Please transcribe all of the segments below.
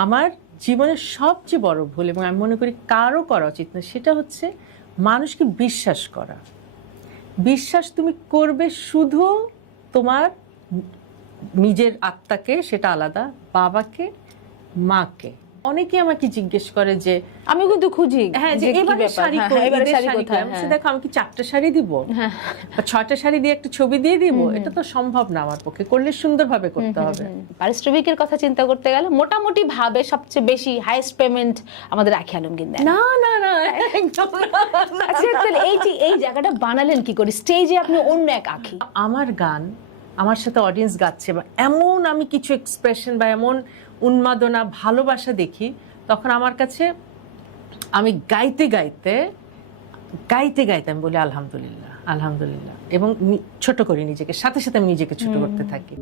আমার জীবনের সবচেয়ে বড় ভুল, এবং আমি মনে করি কারো করা উচিত না, সেটা হচ্ছে মানুষকে বিশ্বাস করা। বিশ্বাস তুমি করবে শুধু তোমার নিজের আত্মাকে, সেটা আলাদা, বাবাকে, মাকে। অনেকে আমাকে জিজ্ঞেস করে যে আমি কিন্তু খুঁজি, হ্যাঁ, যে এবারে শাড়ি কই, এবারে ঈদের শাড়ি শাড়ি কই? কোথায়? আমি বলছি, দেখো আমি কি 4টা শাড়ি দিব বা 6টা শাড়ি দিয়ে একটা ছবি দিয়ে দিব? এটা তো সম্ভব না আমার পক্ষে। করলে সুন্দরভাবে করতে হবে। পারিশ্রমিকের কথা চিন্তা করতে গেলে মোটামুটি ভাবে সবচেয়ে বেশি হাইয়েস্ট পেমেন্ট আমাদের আখি আলমগীর দেন। না না না, একদম না। আচ্ছা, তাহলে এই জায়গাটা বানালেন কি করে? স্টেজে আপনি অন্য এক আখি। আমার গান আমার সাথে অডিয়েন্স গাচ্ছে, বা এমন আমি কিছু এক্সপ্রেশন বা এমন উন্মাদনা, ভালোবাসা দেখি, তখন আমার কাছে আমি গাইতে গাইতে আমি বলি আলহামদুলিল্লাহ, আলহামদুলিল্লাহ, এবং ছোট করি নিজেকে, সাথে সাথে আমি নিজেকে ছোট করতে থাকি।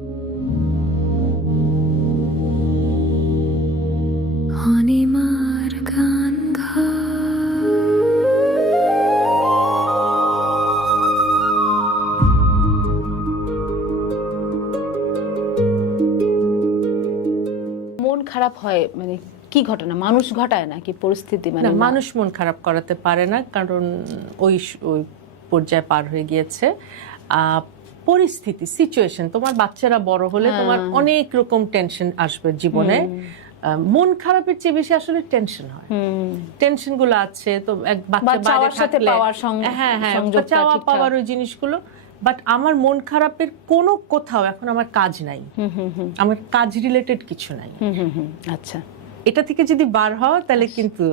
অনিমার গান মন খারাপ হয় মানে কি ঘটনা? মানুষ ঘটায় নাকি পরিস্থিতি? মানে না, মানুষ মন খারাপ করাতে পারে না, কারণ ওই পর্যায়ে পার হয়ে গিয়েছে। পরিস্থিতি, সিচুয়েশন, তোমার বাচ্চারা বড় হলে তোমার অনেক রকম টেনশন আসবে জীবনে। মন খারাপের চেয়ে বেশি আসলে টেনশন হয়। টেনশন গুলো আছে তো, এক বাচ্চা বাইরে থাকলে হ্যাঁ হ্যাঁ, চাওয়া পাওয়ার ওই জিনিসগুলো। বাট আমার মন খারাপের কোনো কোথাও এখন আমার কাজ নাই, আমার কাজ রিলেটেড কিছু নাই। আচ্ছা, এটা থেকে যদি বার হওয়া, তাহলে কিন্তু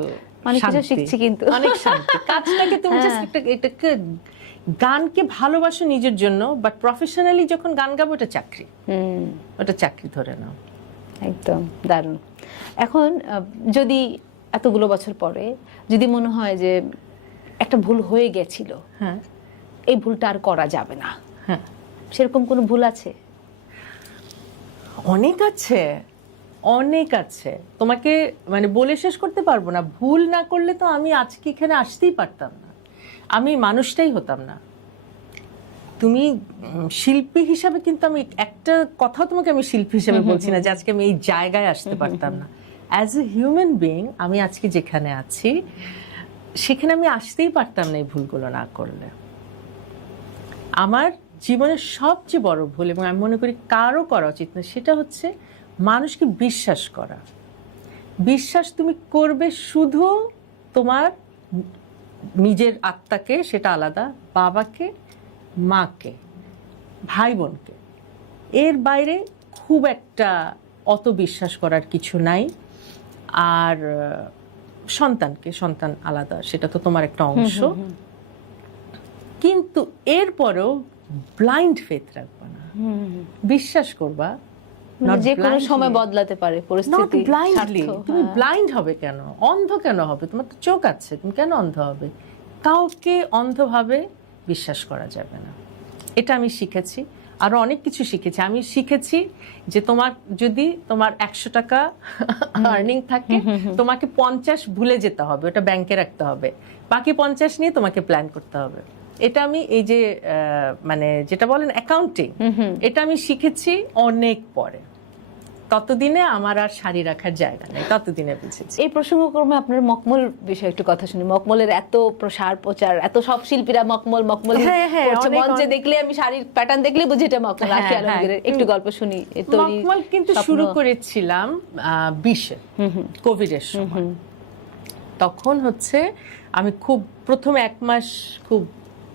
অনেক কিছু শিখছি, কিন্তু অনেক শান্তি। কাজটাকে তুমি জাস্ট এটাকে, গানকে ভালোবাসো নিজের জন্য, বাট প্রফেশনালি যখন গান গাবো, ওটা চাকরি, ওটা চাকরি ধরে নাও। একদম দারুণ। এখন যদি এতগুলো বছর পরে যদি মনে হয় যে একটা ভুল হয়ে গেছিল, হ্যাঁ, এই ভুলটা আর করা যাবে না, হ্যাঁ, সেরকম কোনো ভুল আছে? অনেক আছে, অনেক আছে। তোমাকে মানে বলে শেষ করতে পারবো না। ভুল না করলে তো আমি আজকে এখানে আসতেই পারতাম না, আমি মানুষটাই হতাম না। তুমি শিল্পী হিসাবে, কিন্তু আমি একটা কথা তোমাকে আমি শিল্পী হিসাবে বলছি না যে আজকে আমি এই জায়গায় আসতে পারতাম না। অ্যাজ এ হিউম্যান বিইং আমি আজকে যেখানে আছি, সেখানে আমি আসতেই পারতাম না এই ভুলগুলো না করলে। আমার জীবনের সবচেয়ে বড় ভুল, এবং আমি মনে করি কারো করা উচিত না, সেটা হচ্ছে মানুষকে বিশ্বাস করা। বিশ্বাস তুমি করবে শুধু তোমার নিজের আত্মাকে, সেটা আলাদা, বাবাকে, মাকে, ভাই বোনকে। এর বাইরে খুব একটা অত বিশ্বাস করার কিছু নাই। আর সন্তানকে, সন্তান আলাদা, সেটা তো তোমার একটা অংশ। কিন্তু এরপরেও ব্লাইন্ড ফেথ রাখবা না, বিশ্বাস করবা। যে কোনো সময় বদলাতে পারে পরিস্থিতি। তুমি ব্লাইন্ড হবে কেন? অন্ধ কেন হবে? তোমার তো চোখ আছে, তুমি কেন অন্ধ হবে? কাউকে অন্ধভাবে বিশ্বাস করা যাবে না। এটা আমি শিখেছি। আরো অনেক কিছু শিখেছি। আমি শিখেছি যে তোমার যদি তোমার 100 টাকা আর্নিং থাকে, তোমাকে 50 ভুলে যেতে হবে, ওটা ব্যাংকে রাখতে হবে, বাকি 50 নিয়ে তোমাকে প্ল্যান করতে হবে। এটা আমি এই যে মানে যেটা বলেন অ্যাকাউন্টিং, এটা আমি শিখেছি অনেক পরে। ততদিনে আমার আর শাড়ি রাখার জায়গা নেই, ততদিনে বুঝেছি। এই প্রসঙ্গক্রমে আপনার মকমল বিষয়ে একটু কথা শুনি। মকমলের এত প্রসার প্রচার, এত সব শিল্পীরা মকমল মঞ্চে দেখলে, আমি শাড়ির প্যাটার্ন দেখলে বুঝি এটা মকমল, আখি আলমগীরের। একটু গল্প শুনি। মকমল কিন্তু শুরু করেছিলাম 20-এ, কোভিডের সময়। তখন হচ্ছে আমি খুব প্রথম 1 মাস খুব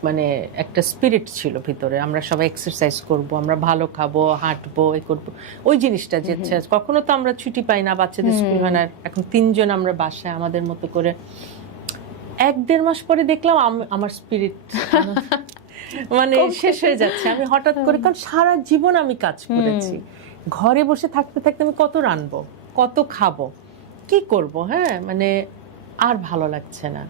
মানে একটা স্পিরিট ছিল ভিতরে, আমরা সবাই এক্সারসাইজ করব, আমরা ভালো খাবো, হাঁটবো, এই করবো, ওই জিনিসটা যে কখনো তো আমরা ছুটি পাই না, বাচ্চাদের স্কুল হয় না, এখন 3 জন আমরা বাসায় আমাদের মতো করে। 1-1.5 মাস পরে দেখলাম আমার স্পিরিট মানে শেষ হয়ে যাচ্ছে। আমি হঠাৎ করে, কারণ সারা জীবন আমি কাজ করেছি, ঘরে বসে থাকতে থাকতে আমি কত রানবো, কত খাবো, কি করব, হ্যাঁ, মানে আর ভালো লাগছে না।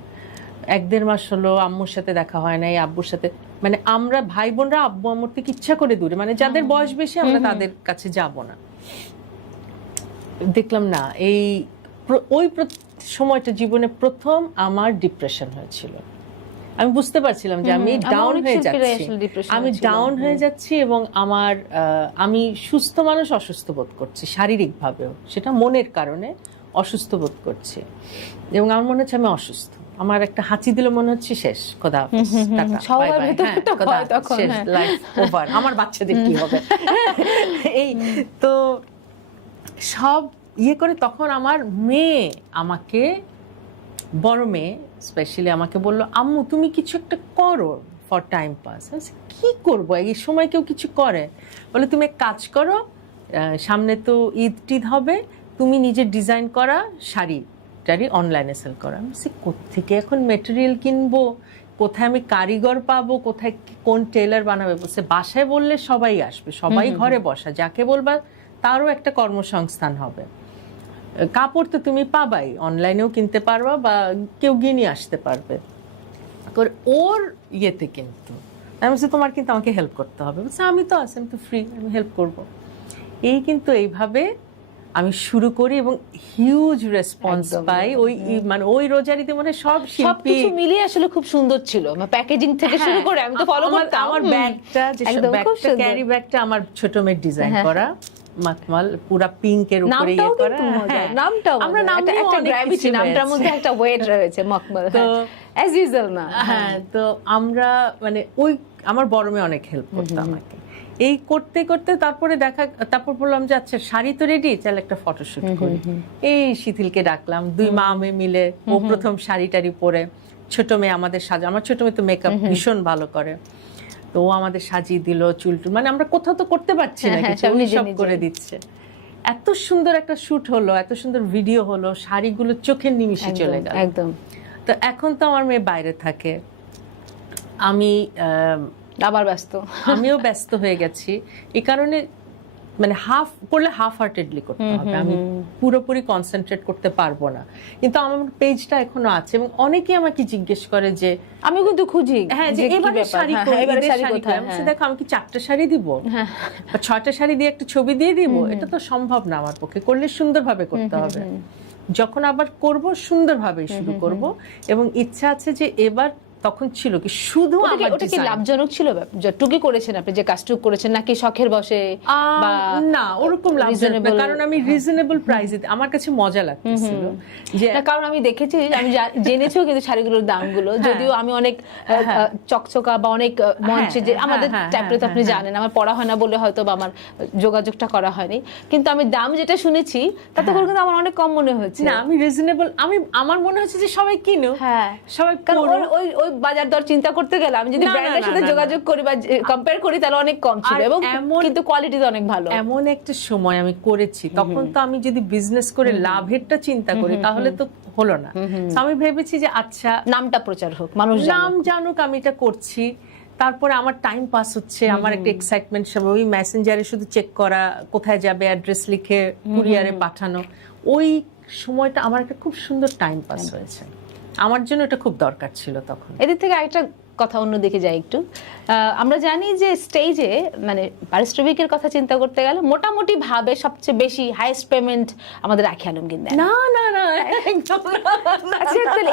1-1.5 মাস হলো আম্মুর সাথে দেখা হয় নাই, আব্বুর সাথে, মানে আমরা ভাই বোনরা আব্বু আম্মুর থেকে ইচ্ছা করে দূরে, মানে যাদের বয়স বেশি আমরা তাদের কাছে যাব না। দেখলাম না, ওই সময়টা জীবনে প্রথম আমার ডিপ্রেশন হয়েছিল। আমি বুঝতে পারছিলাম যে আমি ডাউন অনেক হয়ে শিল্পীরা যাচ্ছি, আসলে depression আমি ছিল। ডাউন হয়ে যাচ্ছি এবং আমার আমি সুস্থ মানুষ অসুস্থ বোধ করছি শারীরিকভাবেও, সেটা মনের কারণে অসুস্থ বোধ করছি এবং আমার মনে হচ্ছে আমি অসুস্থ। আমার একটা হাঁচি দিলে মনে হচ্ছে শেষ, খোদা হাফেজ, টাটা, সবার বাই বাই, ভেতরে হ্যাঁ, তো খোদা হয় হাফেজ, তখন, শেষ, হ্যাঁ। লাইফ ওভার, আমার বাচ্চাদের কি হবে এই তো সব ইয়ে করে। তখন আমার মেয়ে আমাকে, বড় মেয়ে স্পেশালি আমাকে বললো, আম্মু তুমি কিছু একটা করো ফর টাইম পাস। কি করবো, এই সময় কেউ কিছু করে? বলে তুমি এক কাজ করো, সামনে তো ঈদ টিদ হবে, তুমি নিজে ডিজাইন করা শাড়ি টাড়ি অনলাইনে সেল করো। আমি বলছি কোত্থেকে এখন মেটেরিয়াল কিনবো, কোথায় আমি কারিগর পাবো, কোথায় কোন টেলার বানাবে? বলছে বাসায় বললে সবাই আসবে, সবাই ঘরে বসা, যাকে বলবা তারও একটা কর্মসংস্থান হবে। কাপড় তো তুমি পাবাই, অনলাইনেও কিনতে পারবা বা কেউ গিয়ে নিয়ে আসতে পারবে। ওর ইয়েতে কিন্তু আমি বলছি তোমার কিন্তু আমাকে হেল্প করতে হবে। বলছে আমি তো আছি, আমি তো ফ্রি, আমি হেল্প করব। এই কিন্তু এইভাবে আমি শুরু করি এবং হিউজ রেসপন্স পাই। ওই মানে ওই রোজারিতে মানে সব শিল্পী সবকিছু মিলিয়ে আসলে খুব সুন্দর ছিল, প্যাকেজিং থেকে শুরু করে আমি তো ফলো করতাম। আমার ব্যাগটা, যে একদম খুব ব্যাগটা, সুন্দর। ক্যারি ব্যাগটা আমার ছোট মেয়ের ডিজাইন করা, মাকমাল পুরা পিঙ্কের উপরে ইয়ে নামটাও করা। কিন্তু মজার, হ্যাঁ, নামটাও আমরা মজার। নাম একটা নিয়েও অনেক গ্র্যাভিটি, কিছু নামটার মধ্যে হয়েছে। একটা ওয়েট রয়েছে মকমল, অ্যাজ ইউজুয়াল না। হ্যাঁ, তো আমরা মানে ওই আমার বড় মেয়ে অনেক হেল্প করতো আমাকে। এই করতে করতে তারপর বললাম যে আচ্ছা শাড়ি তো রেডি, চল একটা ফটোশুট করি। এই শিথিলকে ডাকলাম, দুই মা মেয়ে মিলে, ও প্রথম শাড়ি টাড়ি পরে, ছোট মেয়ে আমাদের সাজা, আমার ছোট মেয়ে তো মেকআপ ভীষণ ভালো করে, তো ও আমাদের সাজিয়ে দিল, চুল টুল, মানে আমরা কোথাও তো করতে পারছি না, কিছু সব উনি নিজে সব নিজে। করে দিচ্ছে। এত সুন্দর একটা শুট হলো, এত সুন্দর ভিডিও হলো, শাড়িগুলো চোখের নিমিষে চলে গেল। একদম। তো এখন তো আমার মেয়ে বাইরে থাকে, আমি আবার ব্যস্ত। আমিও ব্যস্ত হয়ে গেছি। এই কারণে মানে হাফ করলে হাফ হার্টেডলি করতে হবে, আমি পুরোপুরি কনসেন্ট্রেট করতে পারবো না। কিন্তু আমার পেজটা এখনো আছে এবং অনেকেই আমাকে জিজ্ঞেস করে যে আমি কিন্তু খুঁজি, হ্যাঁ যে কি এবারে ব্যাপার? শাড়ি হ্যাঁ, কই, এবারে ঈদের শাড়ি শাড়ি কোথায়? কই? আমি বলছি, দেখো আমি কি 4টা শাড়ি দিব বা 6টা শাড়ি দিয়ে একটা ছবি দিয়ে দিব? এটা তো সম্ভব না আমার পক্ষে, করলে সুন্দরভাবে করতে হবে। যখন আবার করব সুন্দরভাবে শুরু করব এবং ইচ্ছা আছে যে এবার, তখন ছিল কি শুধু আমার ওটা কি লাভজনক ছিল যতটুকু করেছেন আপনি, যে কাজটুকু করেছেন, নাকি শখের বসে বা না ওরকম লাভজনক না, কারণ আমি রিজনেবল প্রাইসে আমার কাছে মজা লাগতেছিল যে না, কারণ আমি দেখেছি, আমি জেনেছিও কিন্তু শাড়িগুলোর দামগুলো, যদিও আমি অনেক চকচকা বা অনেক মঞ্চে যে আমাদের ট্যাপলে তো আপনি জানেন আমার পড়া হয় না বলে হয়তো বা আমার যোগাযোগটা করা হয়নি, কিন্তু আমি দাম যেটা শুনেছি তাতে করে কিন্তু আমার অনেক কম মনে হয়েছে। না আমি রিজনেবল, আমার মনে হচ্ছে যে সবাই কিনো, হ্যাঁ সবাই কারণ পরো। ওই বাজার দর চিন্তা করতে গেলে আমি যদি না, ব্র্যান্ডের না, সাথে না, যোগাযোগ করি বা কম্পেয়ার করি তাহলে অনেক কম ছিল আর এবং এমন- কিন্তু কোয়ালিটি তো অনেক ভালো। এমন একটা সময় আমি করেছি, তখন তো আমি যদি বিজনেস করে লাভেরটা চিন্তা করি তাহলে তো হলো না। তো আমি ভেবেছি যে আচ্ছা নামটা প্রচার হোক, মানুষ নাম জানুক আমি এটা করছি, তারপরে আমার টাইম পাস হচ্ছে, আমার একটা এক্সাইটমেন্ট, সব ওই মেসেঞ্জারে শুধু চেক করা, কোথায় যাবে অ্যাড্রেস লিখে কুরিয়ারে পাঠানো, ওই সময়টা আমার একটা খুব সুন্দর টাইম পাস হয়েছে। আমার জন্য এটা খুব দরকার ছিল তখন। এদিক থেকে আরেকটা কথা অন্য দিকে যাই একটু। আমরা জানি যে স্টেজে মানে পারিশ্রমিকের কথা চিন্তা করতে গেলে মোটামুটি ভাবে সবচেয়ে বেশি হাইয়েস্ট পেমেন্ট আমাদের আঁখি আলমগীর দেন। না না না একদম না। আচ্ছা তাহলে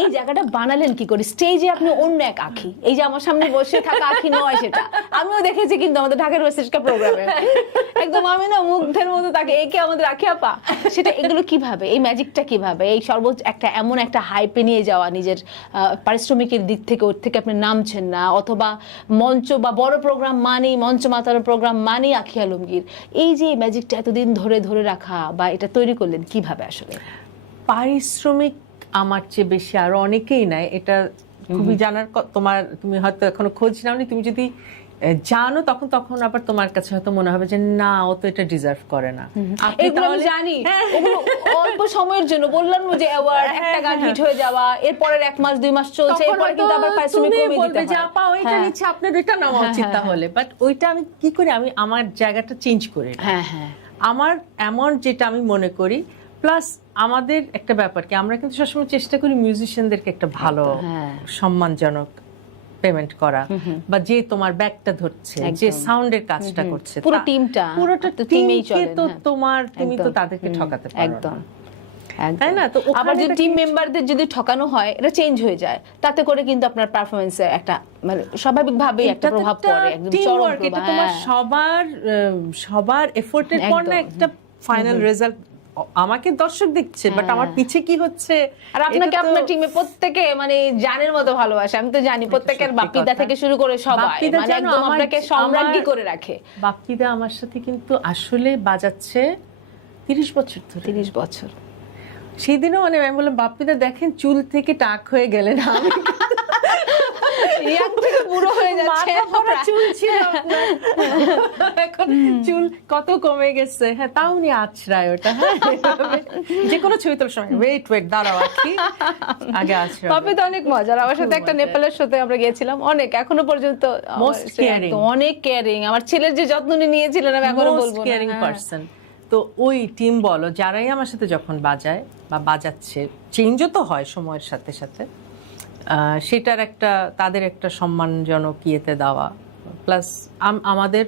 এই জায়গাটা বানালেন কি করে? স্টেজে আপনি অন্য এক আঁখি, এই যে আমার সামনে বসে থাকা আঁখি নয় সেটা, আমিও দেখেছি কিন্তু আমাদের ঢাকার ওয়েস্টেজকা প্রোগ্রামে, একদম আমি না মুগ্ধের মতো তাকে, একে আমাদের আঁখি আপা, সেটা এগুলো কিভাবে, এই ম্যাজিকটা কিভাবে, এই সর্বোচ্চ একটা এমন একটা হাইপে নিয়ে যাওয়া নিজের পারিশ্রমিকের দিক থেকে, ওর থেকে আপনি নামছেন না, অথবা মঞ্চ বা বড় প্রোগ্রাম মানেই, মঞ্চ মাতার প্রোগ্রাম মানেই আঁখি আলমগীর, এই যে ম্যাজিকটা এতদিন ধরে রাখা বা এটা তৈরি করলেন কিভাবে? আসলে পারিশ্রমিক আমার চেয়ে বেশি আরো অনেকেই নেয়, এটা খুবই জানার তুমি হয়তো এখনো খোঁজ নাওনি, তুমি যদি জানো তখন আবার তোমার কাছে হয়তো মনে হবে যে না ও তো এটা ডিজার্ভ করে না। আপনি এগুলো আমি জানি, ওগুলো অল্প সময়ের জন্য, বললাম যে অ্যাওয়ার্ড, একটা গান হিট হয়ে যাওয়া, এরপরের 1 মাস 2 মাস চলছে, এরপরে কিন্তু আবার পারিশ্রমিক কমিয়ে দিতে হয়। যে আপা ওইটা নিচ্ছে, আপনার এটা নেওয়া উচিত তাহলে। বাট ওইটা আমি কি করি, আমি আমার জায়গাটা চেঞ্জ করি। হ্যাঁ হ্যাঁ, আমার এমন যেটা আমি মনে করি, প্লাস আমাদের একটা ব্যাপার কি, আমরা কিন্তু সবসময় চেষ্টা করি মিউজিশিয়ানদেরকে একটা ভালো সম্মানজনক পেমেন্ট করা, বা যে তোমার ব্যাগটা ধরছে, যে সাউন্ডের কাজটা করছে, পুরো টিমটা, পুরোটা টিমই চলে, তো তুমি তো তাদেরকে ঠকাতে পারো না। তাই না? তো আবার ওখানে যদি টিম মেম্বারদের যদি ঠকানো হয়, এটা চেঞ্জ হয়ে যায়, তাতে করে কিন্তু আপনার পারফরমেন্সে একটা মানে স্বাভাবিকভাবেই একটা প্রভাব পড়ে, একদম চরম এটা প্রভাব। তোমার হ্যাঁ। সবার এফোর্টের পর না একদম। একটা ফাইনাল রেজাল্ট। আমাকে দর্শক দেখছে, বাট আমার পিছে কি হচ্ছে, আর আপনাকে এটা তো- আপনার টিমে প্রত্যেকে মানে জানের মতো ভালোবাসে, আমি তো জানি প্রত্যেকের সত্যি বাপ্পিদা কথা। থেকে শুরু করে সবাই বাপ্পিদা মানে জানো একদম আমার- আপনাকে সম্রাজ্ঞী আমার- করে রাখে। বাপ্পিদা আমার সাথে কিন্তু আসলে বাজাচ্ছে 30 বছর ধরে। 30 বছর। সেই দিনও মানে আমি বললাম, বাপ্পিদা দেখেন চুল থেকে টাক হয়ে গেলেন, আমি ইয়াং থেকে বুড়ো হয়ে যাচ্ছে। মাথা ভরা চুল ছিল আপনার। এখন চুল কত কমে গেছে। হ্যাঁ, তাও উনি আছড়ায় ওটা। হ্যাঁ, যে কোনো ছবি তোলার সময় ওয়েট দাঁড়াও আখি, আগে আছড়াবো। বাপ্পি তো অনেক মজার, আমার সাথে একটা নেপালের সাথে আমরা গিয়েছিলাম, অনেক এখনো পর্যন্ত Most caring. অনেক কেয়ারিং, আমার ছেলের যে যত্ন উনি নিয়েছিলেন আমি এখনো বলবো না। কেয়ারিং হ্যাঁ। পারসন। তো ওই টিম বলো, যারাই আমার সাথে যখন বাজায় বা বাজাচ্ছে, চেঞ্জও তো হয় সময়ের সাথে সাথে, সেটার একটা তাদের একটা সম্মানজনক ইয়েতে দেওয়া, প্লাস আমাদের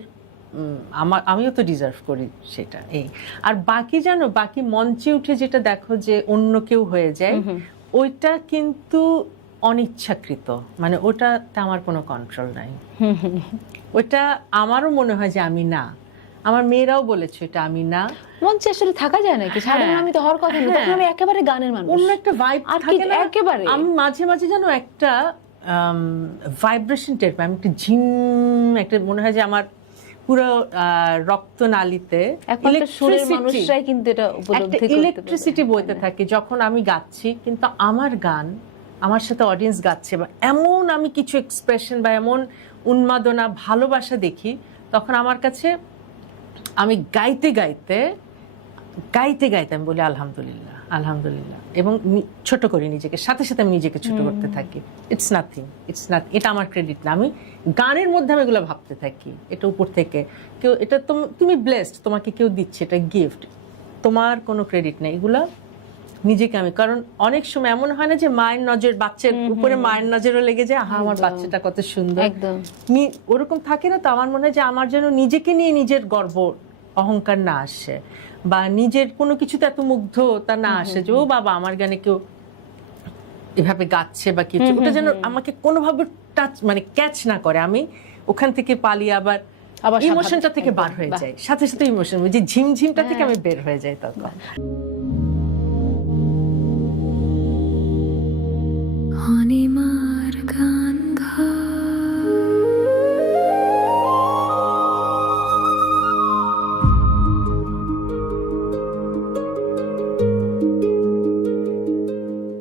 আমিও তো ডিজার্ভ করি সেটা। এই আর বাকি জানো, বাকি মঞ্চে উঠে যেটা দেখো যে অন্য কেউ হয়ে যায়, ওইটা কিন্তু অনিচ্ছাকৃত, মানে ওটাতে আমার কোনো কন্ট্রোল নাই। ওইটা আমারও মনে হয় যে আমি না, আমার মেয়েরাও বলেছে এটা আমি না। মঞ্চে আসলে থাকা যায় নাকি, সাধারণ আমি তো হওয়ার কথা না, তখন আমি একেবারে গানের মানুষ, অন্য একটা ভাইব আর কি থাকে না একেবারে। আমি মাঝে মাঝে জানো একটা ভাইব্রেশন টের পাই, আমি একটা ঝিম, একটা মনে হয় যে আমার পুরো রক্তনালীতে একমাত্র সুরের মানুষরাই কিন্তু এটা উপলব্ধি করতে পারে। ইলেকট্রিসিটি বইতে থাকে যখন আমি গাচ্ছি, কিন্তু আমার গান আমার সাথে অডিয়েন্স গাচ্ছে, বা এমন আমি কিছু এক্সপ্রেশন বা এমন উন্মাদনা ভালোবাসা দেখি, তখন আমার কাছে আমি গাইতে গাইতে আমি বলি আলহামদুলিল্লাহ আলহামদুলিল্লাহ, এবং ছোট করি নিজেকে, সাথে সাথে আমি নিজেকে ছোট করতে থাকি। ইটস নাথিং, এটা আমার ক্রেডিট না, আমি গানের মধ্যে আমি এগুলো ভাবতে থাকি, এটা উপর থেকে কেউ, এটা তুমি ব্লেসড, তোমাকে কেউ দিচ্ছে, এটা গিফট, তোমার কোনো ক্রেডিট নেই। এগুলা নিজেকে আমি, কারণ অনেক সময় এমন হয় না যে মায়ের নজর, বাচ্চার উপরে মায়ের নজরও লেগে যায়, আহা আমার বাচ্চাটা কত সুন্দর, একদম ওরকম থাকে না। তো আমার মনে হয় যে আমার যেন নিজেকে নিয়ে নিজের গর্ব অহংকার না আসে, বা নিজের কোনো কিছুতে এত মুগ্ধতা না আসে যে ও বাবা আমার গানে কেউ এভাবে গাচ্ছে বা কিছু, ওটা যেন আমাকে কোনোভাবে টাচ মানে ক্যাচ না করে, আমি ওখান থেকে পালিয়ে আবার ইমোশনটা থেকে বার হয়ে যায়, সাথে সাথে ইমোশন, যে ঝিমঝিমটা থেকে আমি বের হয়ে যাই তখন। অনিমা